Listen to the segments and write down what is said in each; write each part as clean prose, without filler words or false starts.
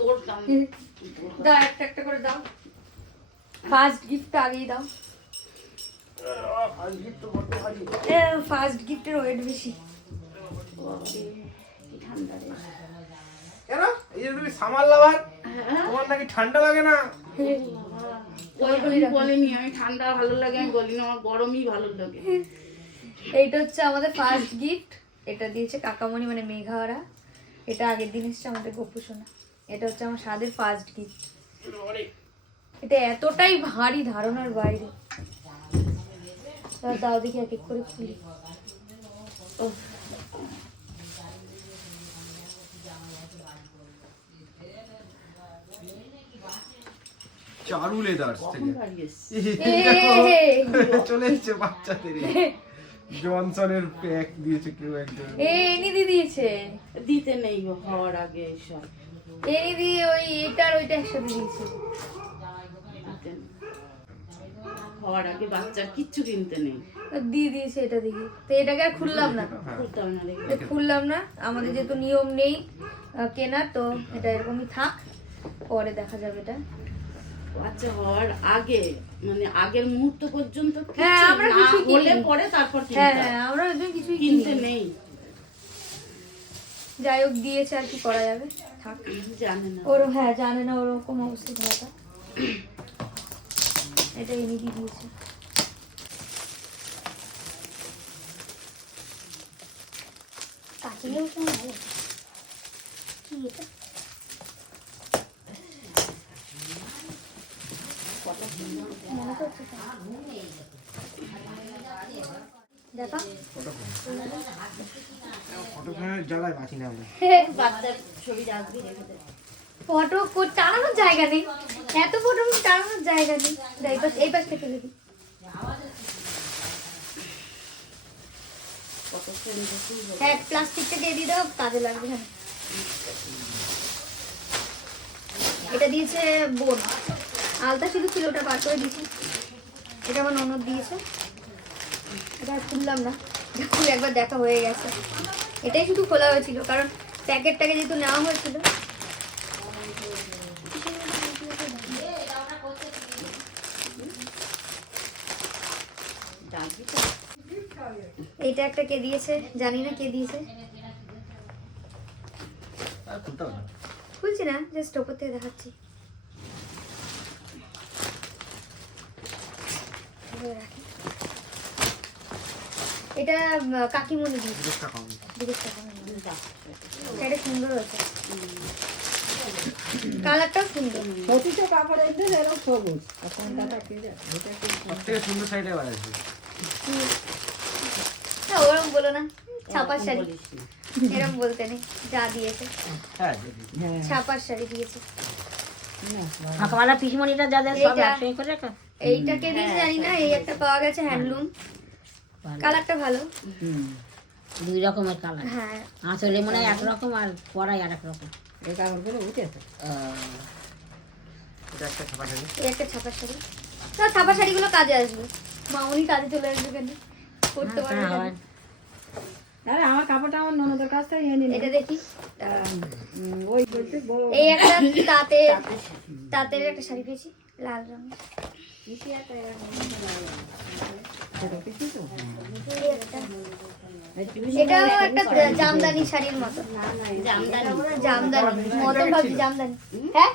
তোর দাও, একটা একটা করে দাও। ফার্স্ট গিফট আগেই দাও। ফার্স্ট গিফটের ওয়েট বেশি। ঠান্ডা রে কেন? এই যে তুমি সামার লাভার, তোমার নাকি ঠান্ডা লাগে না? বলিনি আমি ঠান্ডা ভালো লাগে, আমি বলিনি আমার গরমই ভালো লাগে। এইটা হচ্ছে আমাদের ফার্স্ট গিফট। এটা দিয়েছে কাকামণি মানে মেঘাওয়ারা। এটা আগের দিন এসছে আমাদের গপু সোনা। এটা হচ্ছে আমার স্বাদের ফার্স্ট গিফট। এটা এতটাই ভারী ধারণার বাইরে। দাও দেখি এক এক করে খুলি। চারু লেদার্স থেকে চলে এসেছে বাচ্চাদের জনসনের প্যাক দিয়েছে কেউ একজন। এনি দিয়েছে, দিতে নেই হওয়ার আগে সব এনি দিয়ে ওই এটার ওইটা একসাথে দিয়েছে। হওয়ার আগে বাচ্চার কিচ্ছু কিনতে নেই, দিয়ে দিয়েছে এটা দেখি। তো এটাকে আর খুললাম না, খুলতাম না খুললাম না। আমাদের যেহেতু নিয়ম নেই কেনার, তো এটা এরকমই থাক, পরে দেখা যাবে। এটা বাচ্চা হওয়ার আগে মানে আগের মুহূর্ত পর্যন্ত হ্যাঁ আমরা কিছু হলে পরে তারপর হ্যাঁ হ্যাঁ আমরা একদম কিছুই কিনতে নেই। যাই হোক দিয়েছে, আর কি করা যাবে, থাক। জানে না ওর, হ্যাঁ জানে না ওরকম অবস্থা থাকা। এটা এনে দিয়েছে। কাটিলেও তো ভালো। কি এটা? ফটো টানানোর জায়গা নেই, এত ফটো টানানোর জায়গা নেই। এই পাশ থেকে দেখি। হ্যাঁ প্লাস্টিকটা দিয়ে দিয়ে দাও, কাজে লাগবে। হ্যাঁ এটা দিয়েছে বোন, আলতা শুধু ছিল, ওটা বার করে দিয়েছি। এটা আমার ননদ দিয়েছে। এটা খুললাম না, খুলে একবার দেখা হয়ে গেছে। এটাই শুধু খোলা হয়েছিল, কারণ প্যাকেটটাকে যেহেতু নেওয়া হয়েছিল। এইটা একটা কে দিয়েছে, জানি না কে দিয়েছে। খুলছি না, জাস্ট ওপর থেকে দেখাচ্ছি। এটা কাকিমণি দিয়েছে। এটা সুন্দর হয়েছে, কালারটাও সুন্দর। প্রতিটা কাপড় একদম এরকম সবুজ। সবথেকে সুন্দর শাড়িটা এবার আসবে। হ্যাঁ ওরকম বলো না, ছাপার শাড়ি এরকম বলতে নেই। যা দিয়েছে ছাপার শাড়ি দিয়েছে। ফাঁকাওয়ালা পিসমণিটা যাদের সব একসঙ্গে করে রাখা। এইটাকে দিয়েছে জানি না। এই একটা পাওয়া গেছে হ্যান্ডলুম, কালারটা ভালো। দুই রকমের কালার। হ্যাঁ আসলে মনে হয় একরকম আর পরাই আর এক রকম। এই কাপড়গুলো উঠেছে। এটা একটা ছাপা শাড়ি। এই একটা ছাপার শাড়ি। তো ছাপার শাড়িগুলো কাজে আসবে, মামুনি কাজে চলে আসবে কেন, করতে পারবে না। আরে আমার কাপড়টা আমার ননদের কাছ থেকে এনে নিন। এটা দেখি। ওই বলতে এই একটা তাঁতের একটা শাড়ি পেয়েছি লাল রঙের। এটাও একটা জামদানি শাড়ির মতো। জামদানি মতো ভাবছি, জামদানি। হ্যাঁ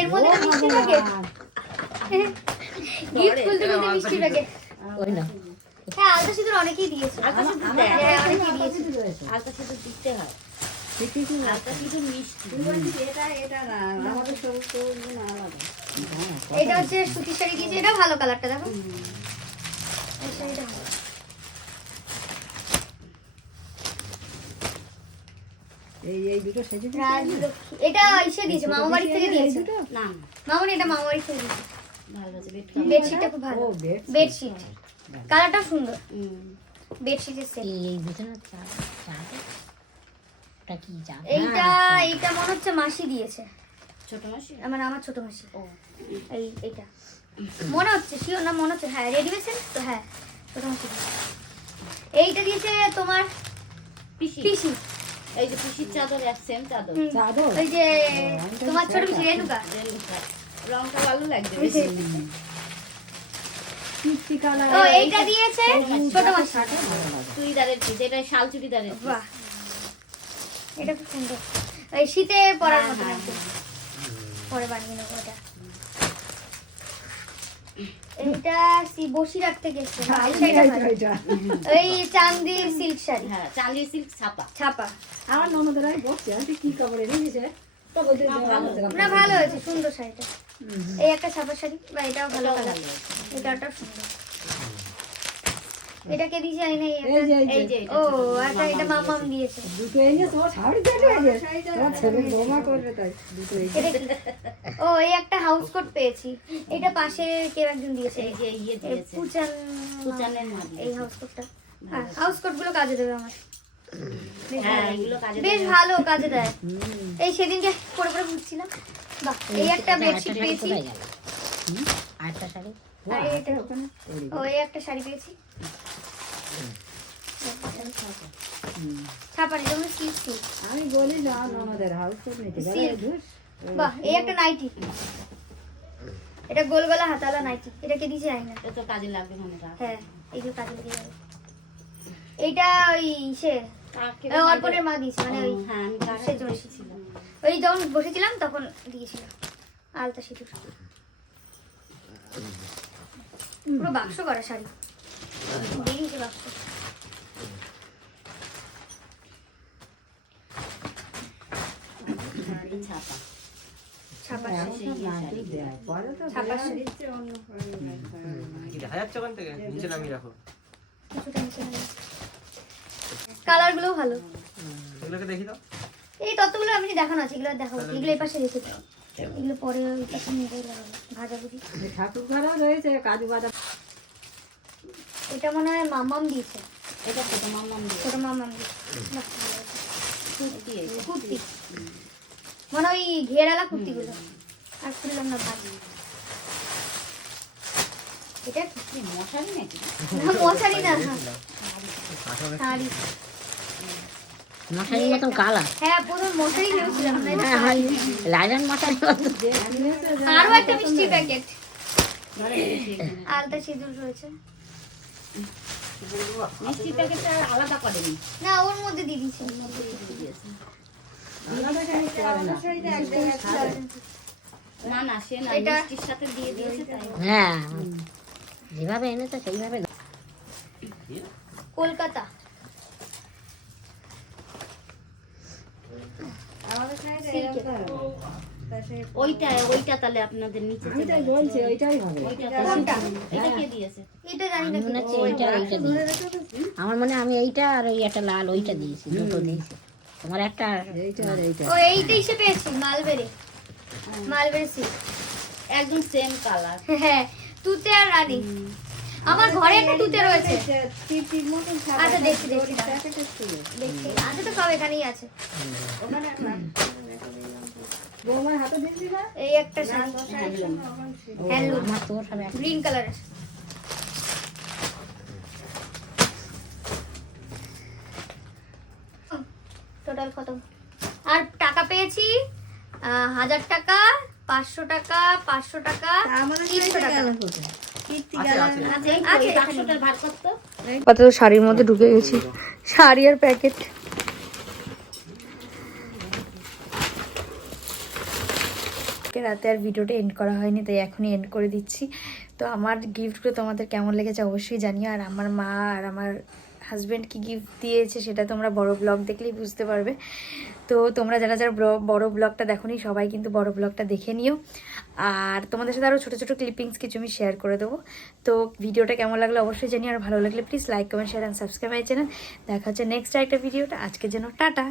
এর মধ্যে মিষ্টি প্যাকেট, গিফট খুলতে খুলতে মিষ্টি প্যাকেট। ওই না হ্যাঁ আলতা সিঁদুর অনেকেই দিয়েছে। আলতা সিঁদুর হ্যাঁ অনেকেই দিয়েছে। আলতা সিঁদুর দিতে হয়। আলতা সিঁদুর মিষ্টি। এটা না আমাদের সমস্ত আলাদা। এটা হচ্ছে সুতির শাড়ি দিয়েছে। এটা ভালো কালারটা, দেখো এই শাড়িটা ভালো। এই দুটো সেজে রাজলক্ষ্মী, এটা এসে দিয়েছে মামা বাড়ি থেকে দিয়েছে। না মামুনি এটা মামা বাড়ি থেকে দিয়েছে। ভালো আছে বেডশিটটা খুব ভালো, বেডশিট কালারটা সুন্দর। বেডশিটের সেট। এই বিছানা চাটা কি চাটা? এইটা মনে হচ্ছে মাসি দিয়েছে, ছোট মাসি। আমার ছোট মাসি। এইটা মনে হচ্ছে, শিওর না, মনে হচ্ছে। হ্যাঁ রেডি মেশিন তো, হ্যাঁ ছোট মাসি। এইটা দিয়েছে তোমার পিসি। এই যে পিসির চাদর এক সেম চাদর। চাদর ওই যে তোমার ছোট পিসি রেণুকা। রেণুকা। রংটা ভালো লাগছে বেশি। কীর্তি কালার ও এইটা দিয়েছে ছোট মাসি। ভালো লাগে। চুড়িদারের পিস, এটা শাল চুড়িদারের piece। বাহ, এটা খুব সুন্দর। এই শীতে পরার মতো হ্যাঁ, একদম। পরে বানিয়ে নেবো এটা। এইটা বসিরহাট থেকে এসছে। এই শাড়িটা ভালো। ওই চান্দি সিল্ক শাড়ি, হ্যাঁ, চাঁদি সিল্ক ছাপা। ছাপা। আমার ননদেরাই বলছে আন্টি কি কাপড়ে রেখেছে তো বলছে না, ভালো। না ভালো হয়েছে, সুন্দর শাড়িটা। এই একটা ছাপা শাড়ি, বা এটাও ভালো কালার, এটাও সুন্দর। এটা কে দিয়েছে জানি না। এই যে ও আচ্ছা, এটা মামাম দিয়েছে। দুটো এনে তোমার শাড়ি দেখে তোমার ছেলে বৌমা করবে তাই দুটো এটা কি? ও এই একটা হাউস কোট পেয়েছি, এটা পাশে কেউ একজন দিয়েছে। এই যে ইয়ে দিয়েছে, কুচানের মা দিয়েছে। এই হাউস কোটটা, হাউস কোট গুলো কাজে দেবে আমার। হ্যাঁ, এগুলো কাজে বেশ দেবে। ভালো কাজে দেয়। এই সেদিনকে পরে পরে ঘুরছিলাম। বাহ, এই একটা বেডশিট পেয়েছি। আরেকটা শাড়ি আর এটা ও এই একটা শাড়ি পেয়েছি। ছাপানি যেমন সিল্ক সিল্ক। আমি বলি না ননদের হাউস কোট নিতে গেলে Silk। ধুস বাহ, এই একটা নাইটি, এটা গোল গলা হাতাওয়ালা নাইটি। এটা কে দিয়েছে জানি না। এটা তো কাজে লাগবে মনে হয়। হ্যাঁ, এইগুলো কাজে দিয়ে যাবে। এইটা ওই কাকে অর্পণের মা দিয়েছে, মানে ওই হ্যাঁ, আমি কাকে সেজন্য বসেছিলাম। ওই যখন বসেছিলাম তখন দিয়েছিল আলতা সিঁদুর। পুরো বাক্স করা শাড়ি, বেরিয়েছে বাক্স। এই ছাপা। ছাপা এখন শাড়ি। সব নাইটি দেয় পরে তো ছাপা শাড়ি। কি দেখা যাচ্ছে ওখান থেকে নিচে নামিয়ে রাখো কালার গুলো ভালো। এগুলোকে দেখি দাও। এই তত্ত্বগুলো আমি দেখানো আছে, এগুলো দেখাবো। এগুলো এই পাশে রেখেছি, এগুলো পরে ওই পাশে নিয়ে গেলে হবে ভাজাভুজি। ঠাকুর ঘরও রয়েছে কাজু বাদাম এটা মনে হয় মামাম দিয়েছে, এটা ছোট মাম্মাম দিয়ে ছোট মামাম দিয়েছে। বাহ, ভালো হয়েছে। দিয়েছে। কুর্তি মানে ওই ঘেরালা কুর্তিগুলো। আর খুললাম না ভাজ। এটা কি? কি মশারি নাকি? না, মশারি না, শাড়ি। মশারির মতন কালার হ্যাঁ, প্রথম মশারি ভেবেছিলাম না, এটা হ্যাঁ শাড়ি। লাইলান মশারি মতন আরো একটা মিষ্টি প্যাকেট, আলতা সিঁদুর রয়েছে। মিষ্টি প্যাকেটটা আলাদা করেনি। না, ওর মধ্যে দিয়ে দিয়েছে। দিয়েছে। না না, সে না, এটা- মিষ্টির সাথে দিয়ে দিয়েছে তাই। হ্যাঁ যেভাবে এনেছে সেইভাবে কলকাতা। ওইটা তাহলে আপনাদের নিচে আমি চলে তাই গেছে। বলছি ওইটাই হবে ওইটা কোনটা? এটা কে দিয়েছে? এটা জানি না আমি মনে কি। হচ্ছে এইটা এইটা দিয়েছি আমার মনে হয় আমি এইটা আর ওই একটা লাল ওইটা দিয়েছি দুটো দিয়েছি তোমার একটা এইটা আর এইটা ও এইটাই সে পেয়েছি, মালবেরি, মালবেরি সিল্ক। একদম সেম কালার। হ্যাঁ, তুতে আর রানী। আমার ঘরে একটা তুতে রয়েছে। আচ্ছা, দেখছি দেখছি দেখছি। আছে তো, সব এখানেই আছে। বৌমার হাতে দিয়ে দিবা এই একটা শাড়ি, হ্যান্ডলুম, আমার তোর সব এক গ্রিন কালারের। টোটাল কত? আর টাকা পেয়েছি 1000 টাকা, 500 টাকা, 500 টাকা, 300 টাকা। আচ্ছা, এই তো, এই বাক্সটার ভার করতো। কত শাড়ির মধ্যে ঢুকে গেছি, শাড়ি আর প্যাকেট। রাতে আর ভিডিওটা এন্ড করা হয়নি, তাই এখনই এন্ড করে দিচ্ছি। তো আমার গিফটগুলো তোমাদের কেমন লেগেছে অবশ্যই জানিও। আর আমার মা আর আমার হাজব্যান্ড কি গিফট দিয়েছে সেটা তোমরা বড় ব্লগ দেখলেই বুঝতে পারবে। তো তোমরা যারা যারা বড় ব্লগটা দেখোনি সবাই কিন্তু বড় ব্লগটা দেখে নিও। আর তোমাদের সাথে আরও ছোটো ছোটো ক্লিপিংস কিছু আমি শেয়ার করে দেবো। তো ভিডিওটা কেমন লাগলো অবশ্যই জানিও। আর ভালো লাগলে please like comment share and subscribe my channel. দেখা হচ্ছে নেক্সট একটা ভিডিওটা। আজকের জন্য টাটা।